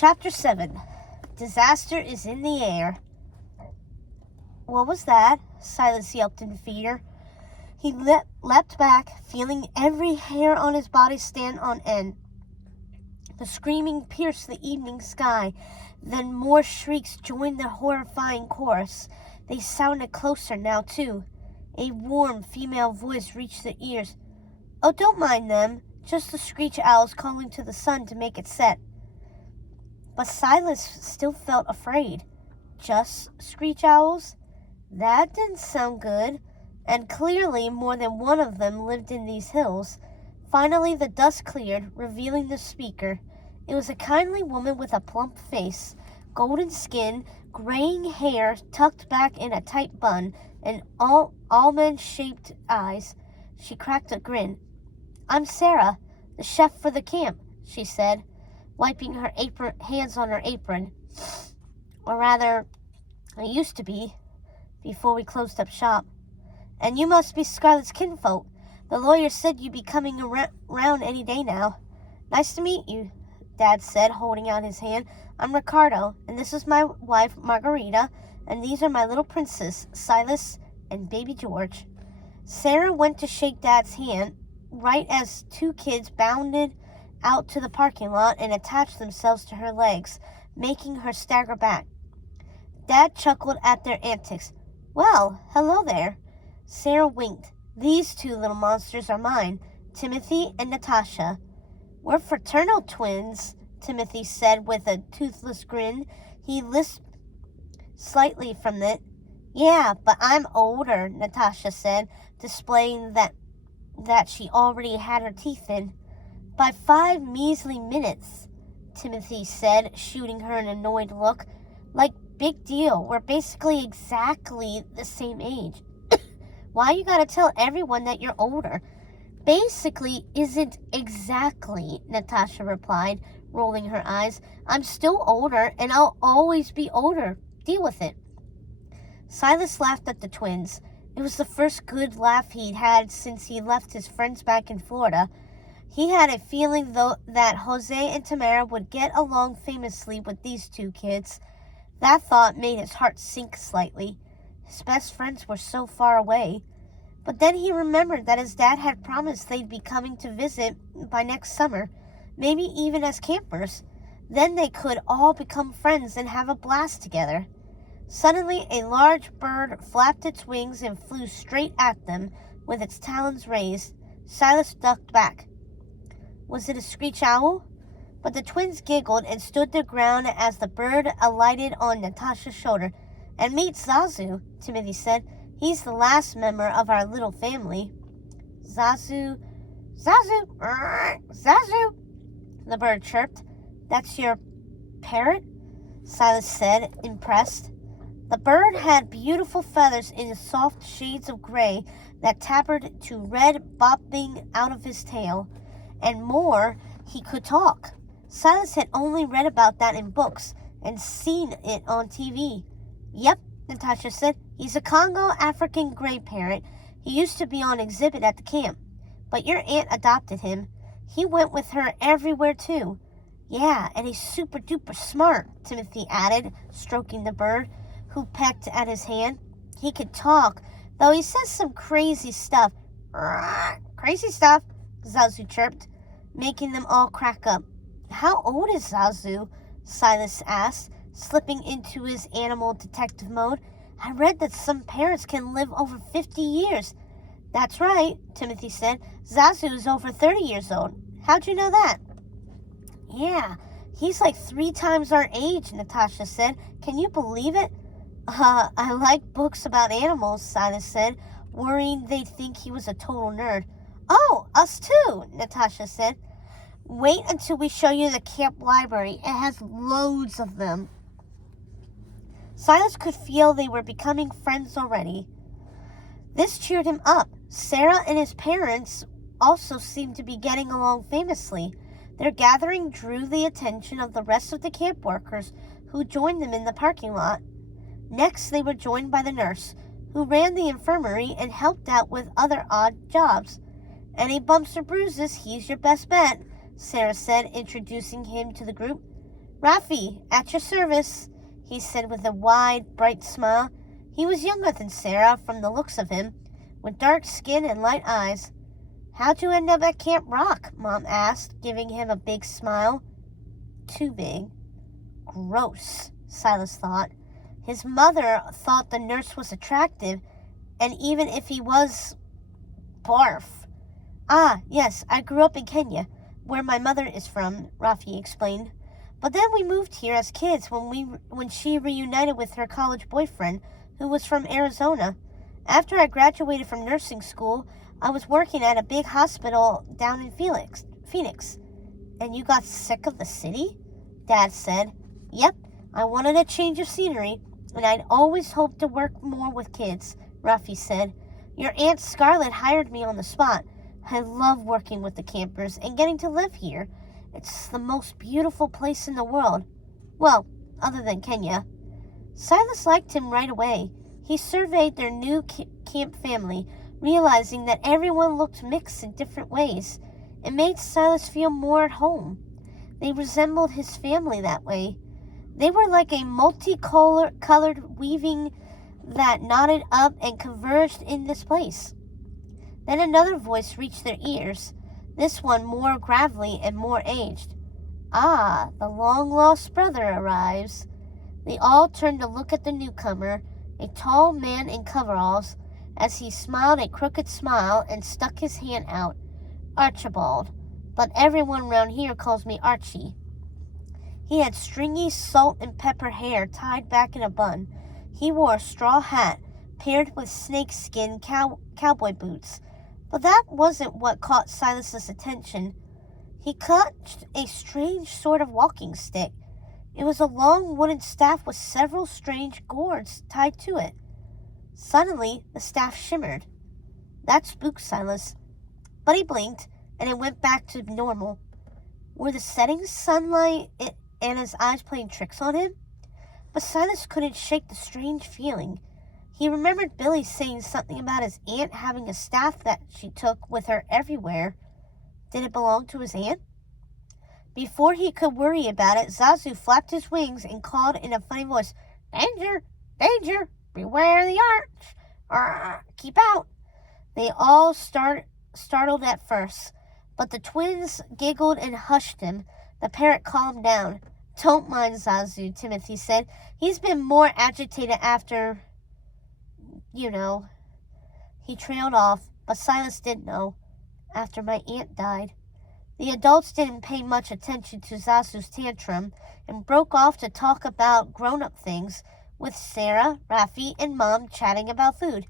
Chapter 7. Disaster is in the air. What was that? Silas yelped in fear. He leapt back, feeling every hair on his body stand on end. The screaming pierced the evening sky. Then more shrieks joined the horrifying chorus. They sounded closer now, too. A warm female voice reached their ears. "Oh, don't mind them. Just the screech owls calling to the sun to make it set." But Silas still felt afraid. Just screech owls? That didn't sound good. And clearly more than one of them lived in these hills. Finally the dust cleared, revealing the speaker. It was a kindly woman with a plump face, golden skin, graying hair tucked back in a tight bun, and almond-shaped eyes. She cracked a grin. "I'm Sarah, the chef for the camp," she said, wiping her hands on her apron. "Or rather, I used to be, before we closed up shop. And you must be Scarlett's kinfolk. The lawyer said you'd be coming around any day now." "Nice to meet you," Dad said, holding out his hand. "I'm Ricardo, and this is my wife, Margarita, and these are my little princes, Silas and baby George." Sarah went to shake Dad's hand, right as two kids bounded out to the parking lot and attached themselves to her legs, making her stagger back. Dad chuckled at their antics. "Well, hello there." Sarah winked. "These two little monsters are mine, Timothy and Natasha." "We're fraternal twins," Timothy said with a toothless grin. He lisped slightly from it. "Yeah, but I'm older," Natasha said, displaying that she already had her teeth in. "By 5 measly minutes," Timothy said, shooting her an annoyed look. "Like, big deal. We're basically exactly the same age." "Why you gotta tell everyone that you're older?" "Basically isn't exactly," Natasha replied, rolling her eyes. "I'm still older, and I'll always be older. Deal with it." Silas laughed at the twins. It was the first good laugh he'd had since he left his friends back in Florida. He had a feeling, though, that Jose and Tamara would get along famously with these two kids. That thought made his heart sink slightly. His best friends were so far away. But then he remembered that his dad had promised they'd be coming to visit by next summer, maybe even as campers. Then they could all become friends and have a blast together. Suddenly, a large bird flapped its wings and flew straight at them with its talons raised. Silas ducked back. Was it a screech owl? But the twins giggled and stood their ground as the bird alighted on Natasha's shoulder. "And meet Zazu," Timothy said. "He's the last member of our little family." "Zazu, Zazu, Zazu," the bird chirped. "That's your parrot?" Silas said, impressed. The bird had beautiful feathers in soft shades of gray that tapered to red bobbing out of his tail. And more, he could talk. Silas had only read about that in books and seen it on TV. "Yep," Natasha said. "He's a Congo African gray parrot. He used to be on exhibit at the camp. But your aunt adopted him. He went with her everywhere, too." "Yeah, and he's super duper smart," Timothy added, stroking the bird, who pecked at his hand. "He could talk, though he says some crazy stuff." "Crazy stuff," Zazu chirped, making them all crack up. "How old is Zazu?" Silas asked, slipping into his animal detective mode. "I read that some parrots can live over 50 years. "That's right," Timothy said. "Zazu is over 30 years old. How'd you know that?" "Yeah, he's like 3 times our age," Natasha said. "Can you believe it?" I like books about animals," Silas said, worrying they'd think he was a total nerd. "Oh, us too," Natasha said. "Wait until we show you the camp library. It has loads of them." Silas could feel they were becoming friends already. This cheered him up. Sarah and his parents also seemed to be getting along famously. Their gathering drew the attention of the rest of the camp workers, who joined them in the parking lot. Next, they were joined by the nurse, who ran the infirmary and helped out with other odd jobs. "Any bumps or bruises, he's your best bet," Sarah said, introducing him to the group. "Rafi, at your service," he said with a wide, bright smile. He was younger than Sarah from the looks of him, with dark skin and light eyes. "How'd you end up at Camp Rock?" Mom asked, giving him a big smile. Too big. Gross, Silas thought. His mother thought the nurse was attractive, and even if he was, barf. "Ah, yes, I grew up in Kenya, where my mother is from," Rafi explained. "But then we moved here as kids when she reunited with her college boyfriend, who was from Arizona. After I graduated from nursing school, I was working at a big hospital down in Phoenix. "And you got sick of the city?" Dad said. "Yep, I wanted a change of scenery, and I'd always hoped to work more with kids," Rafi said. "Your Aunt Scarlett hired me on the spot. I love working with the campers and getting to live here. It's the most beautiful place in the world. Well, other than Kenya." Silas liked him right away. He surveyed their new camp family, realizing that everyone looked mixed in different ways. It made Silas feel more at home. They resembled his family that way. They were like a multicolored weaving that knotted up and converged in this place. Then another voice reached their ears, this one more gravelly and more aged. "Ah, the long-lost brother arrives." They all turned to look at the newcomer, a tall man in coveralls, as he smiled a crooked smile and stuck his hand out. "Archibald, but everyone round here calls me Archie." He had stringy salt and pepper hair tied back in a bun. He wore a straw hat paired with snakeskin cowboy boots. But that wasn't what caught Silas's attention. He clutched a strange sort of walking stick. It was a long wooden staff with several strange gourds tied to it. Suddenly, the staff shimmered. That spooked Silas. But he blinked, and it went back to normal. Were the setting sunlight and his eyes playing tricks on him? But Silas couldn't shake the strange feeling. He remembered Billy saying something about his aunt having a staff that she took with her everywhere. Did it belong to his aunt? Before he could worry about it, Zazu flapped his wings and called in a funny voice, "Danger! Danger! Beware the arch! Keep out!" They all startled at first, but the twins giggled and hushed him. The parrot calmed down. "Don't mind Zazu," Timothy said. "He's been more agitated after, you know." He trailed off, but Silas did know. "After my aunt died." The adults didn't pay much attention to Zazu's tantrum and broke off to talk about grown-up things, with Sarah, Rafi, and Mom chatting about food.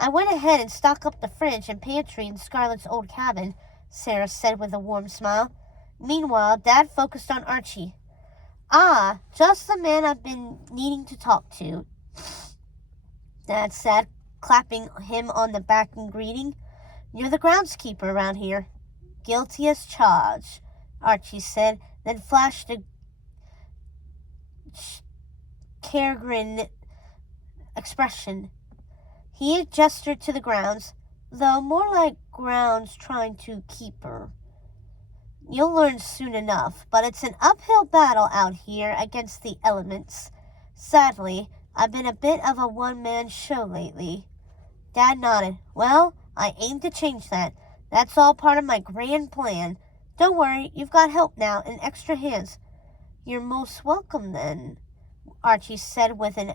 "I went ahead and stocked up the fridge and pantry in Scarlett's old cabin," Sarah said with a warm smile. Meanwhile, Dad focused on Archie. "Ah, just the man I've been needing to talk to," Dad said, clapping him on the back in greeting. "You're the groundskeeper around here." "Guilty as charged," Archie said, then flashed a chagrin expression. He gestured to the grounds, though more like grounds trying to keep her. "You'll learn soon enough, but it's an uphill battle out here against the elements. Sadly, I've been a bit of a one-man show lately." Dad nodded. "Well, I aim to change that. That's all part of my grand plan. Don't worry, you've got help now and extra hands." "You're most welcome, then," Archie said with an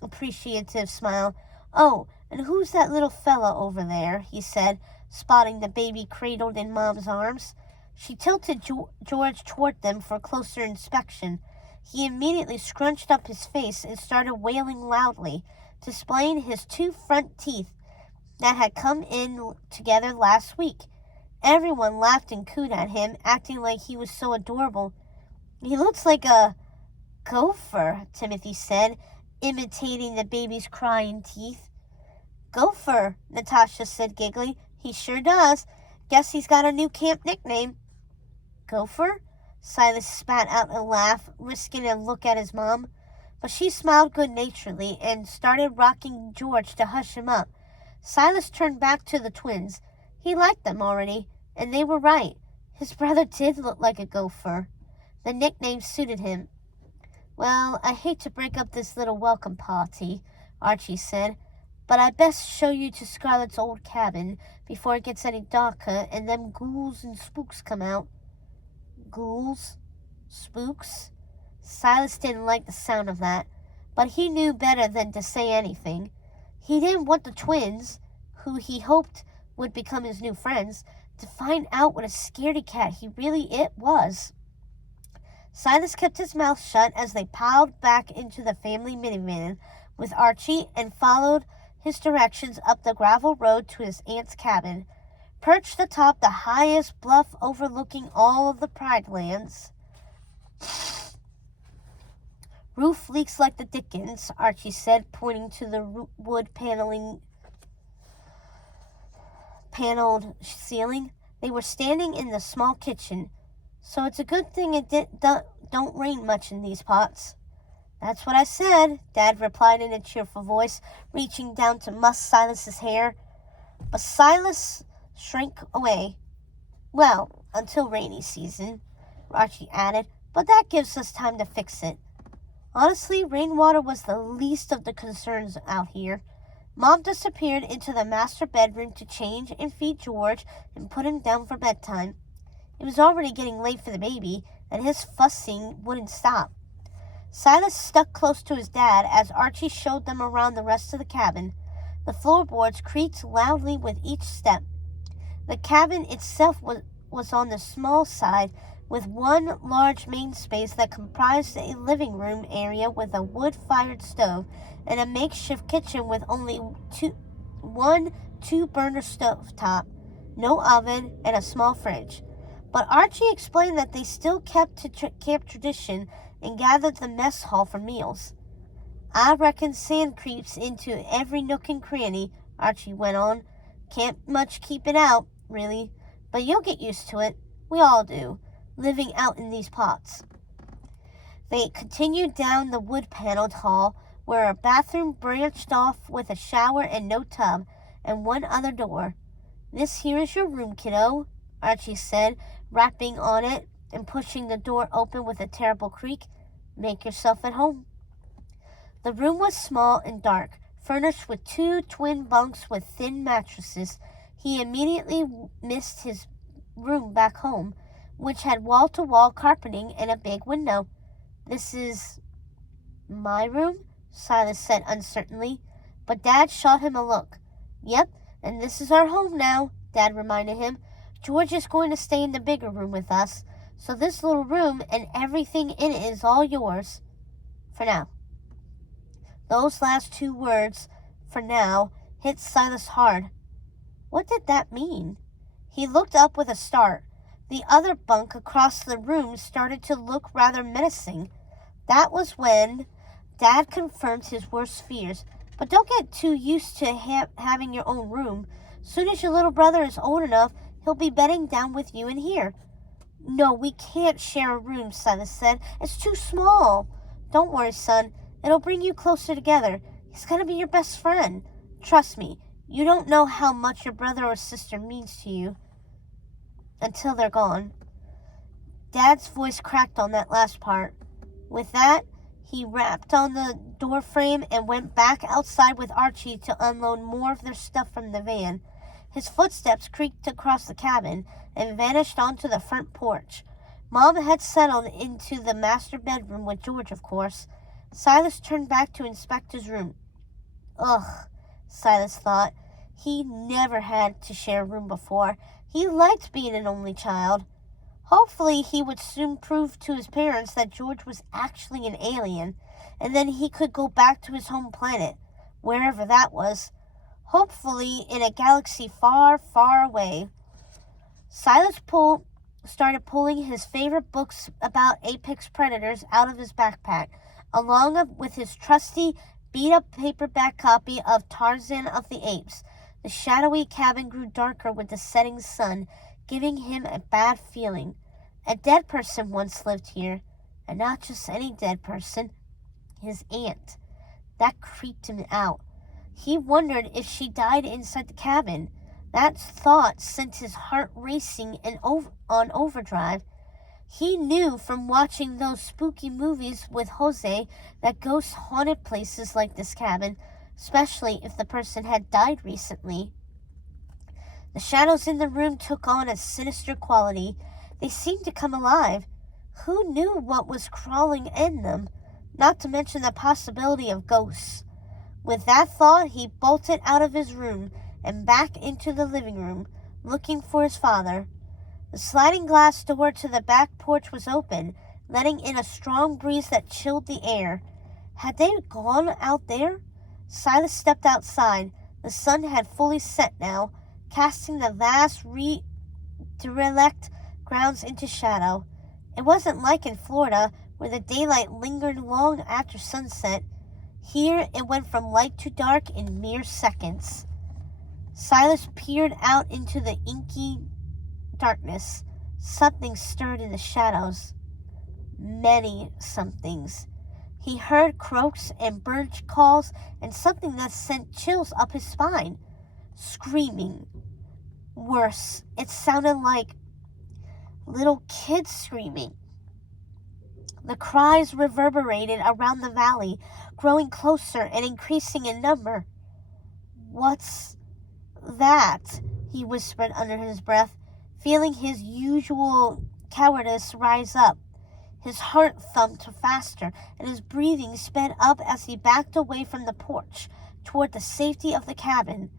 appreciative smile. "Oh, and who's that little fella over there?" he said, spotting the baby cradled in Mom's arms. She tilted George toward them for closer inspection. He immediately scrunched up his face and started wailing loudly, displaying his 2 front teeth that had come in together last week. Everyone laughed and cooed at him, acting like he was so adorable. "He looks like a gopher," Timothy said, imitating the baby's crying teeth. "Gopher," Natasha said, giggling. "He sure does. Guess he's got a new camp nickname." "Gopher?" Silas spat out a laugh, risking a look at his mom. But she smiled good-naturedly and started rocking George to hush him up. Silas turned back to the twins. He liked them already, and they were right. His brother did look like a gopher. The nickname suited him. "Well, I hate to break up this little welcome party," Archie said, "but I best show you to Scarlet's old cabin before it gets any darker and them ghouls and spooks come out." Ghouls? Spooks? Silas didn't like the sound of that, but he knew better than to say anything. He didn't want the twins, who he hoped would become his new friends, to find out what a scaredy cat he really was. Silas kept his mouth shut as they piled back into the family minivan with Archie and followed his directions up the gravel road to his aunt's cabin, perched atop the highest bluff overlooking all of the Pride Lands. "Roof leaks like the dickens," Archie said, pointing to the wood paneled ceiling. They were standing in the small kitchen, so it's a good thing it don't rain much in these parts. "That's what I said," Dad replied in a cheerful voice, reaching down to muss Silas's hair. But Silas shrank away. "Well, until rainy season," Archie added, "but that gives us time to fix it." Honestly, rainwater was the least of the concerns out here. Mom disappeared into the master bedroom to change and feed George and put him down for bedtime. It was already getting late for the baby, and his fussing wouldn't stop. Silas stuck close to his dad as Archie showed them around the rest of the cabin. The floorboards creaked loudly with each step. The cabin itself was on the small side, with one large main space that comprised a living room area with a wood-fired stove and a makeshift kitchen with only one two-burner stovetop, no oven, and a small fridge. But Archie explained that they still kept to camp tradition and gathered the mess hall for meals. "I reckon sand creeps into every nook and cranny," Archie went on. "Can't much keep it out, really, but you'll get used to it. We all do, living out in these pots." They continued down the wood-paneled hall, where a bathroom branched off with a shower and no tub, and one other door. "This here is your room, kiddo," Archie said, rapping on it and pushing the door open with a terrible creak. "Make yourself at home." The room was small and dark, furnished with 2 twin bunks with thin mattresses. He immediately missed his room back home, which had wall-to-wall carpeting and a big window. "This is my room?" Silas said uncertainly, but Dad shot him a look. "Yep, and this is our home now," Dad reminded him. "George is going to stay in the bigger room with us, so this little room and everything in it is all yours. For now." Those last 2 words, "for now," hit Silas hard. What did that mean? He looked up with a start. The other bunk across the room started to look rather menacing. That was when Dad confirmed his worst fears. "But don't get too used to having your own room. Soon as your little brother is old enough, he'll be bedding down with you in here." "No, we can't share a room," Silas said. "It's too small." "Don't worry, son. It'll bring you closer together. He's going to be your best friend. Trust me, you don't know how much your brother or sister means to you until they're gone." Dad's voice cracked on that last part. With that, he rapped on the door frame and went back outside with Archie to unload more of their stuff from the van. His footsteps creaked across the cabin and vanished onto the front porch. Mom had settled into the master bedroom with George, of course. Silas turned back to inspect his room. Ugh, Silas thought. He never had to share a room before. He liked being an only child. Hopefully he would soon prove to his parents that George was actually an alien, and then he could go back to his home planet, wherever that was. Hopefully in a galaxy far, far away. Silas started pulling his favorite books about apex predators out of his backpack, along with his trusty, beat-up paperback copy of Tarzan of the Apes. The shadowy cabin grew darker with the setting sun, giving him a bad feeling. A dead person once lived here, and not just any dead person. His aunt. That creeped him out. He wondered if she died inside the cabin. That thought sent his heart racing and on overdrive. He knew from watching those spooky movies with Jose that ghosts haunted places like this cabin, especially if the person had died recently. The shadows in the room took on a sinister quality. They seemed to come alive. Who knew what was crawling in them? Not to mention the possibility of ghosts. With that thought, he bolted out of his room and back into the living room, looking for his father. The sliding glass door to the back porch was open, letting in a strong breeze that chilled the air. Had they gone out there? Silas stepped outside. The sun had fully set now, casting the vast derelict grounds into shadow. It wasn't like in Florida, where the daylight lingered long after sunset. Here it went from light to dark in mere seconds. Silas peered out into the inky darkness. Something stirred in the shadows. Many somethings. He heard croaks and bird calls and something that sent chills up his spine. Screaming. Worse, it sounded like little kids screaming. The cries reverberated around the valley, growing closer and increasing in number. "What's that?" he whispered under his breath, feeling his usual cowardice rise up. His heart thumped faster, and his breathing sped up as he backed away from the porch, toward the safety of the cabin.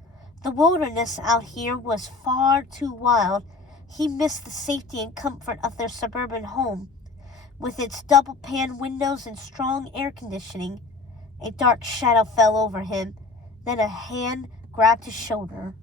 The wilderness out here was far too wild. He missed the safety and comfort of their suburban home, with its double-pane windows and strong air conditioning. A dark shadow fell over him. Then a hand grabbed his shoulder.